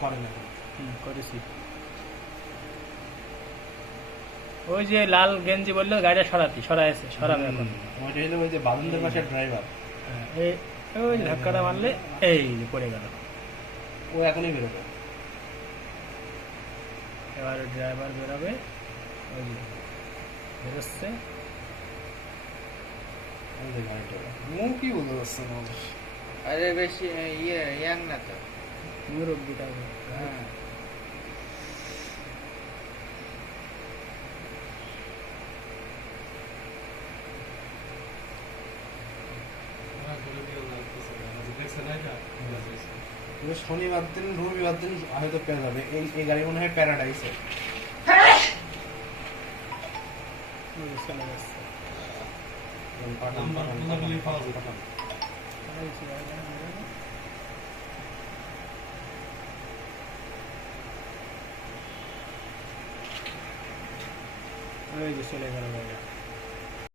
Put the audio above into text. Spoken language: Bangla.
করেন না? করেছি। ওই যে লাল গেঞ্জি বললো গাড়িটা সরাইছে, সরাবে এখন। ওইটা হলো ওই যে বাদুনদের বাসার ড্রাইভার। হ্যাঁ, ওই যে ধাক্কাটা মারলে এই যে পড়ে গেল। ও এখনই বেরোবে। এবার ড্রাইভার বেরোবে, ওই যে বেরোচ্ছে। ওই যে গাড়িটা মুখই বোঝা যাচ্ছে না। আরে বেশি ইয়াং না তো। মুরব্বিটা হ্যাঁ শনিবার দিন রবিবার দিন হয়তো পেয়ে যাবে। এই গাড়ি মনে হয় প্যারাডাইসে। চলে যাচ্ছে। পাঠান পাঠান পাঠান। ওই যে চলে গেল গাড়িটা।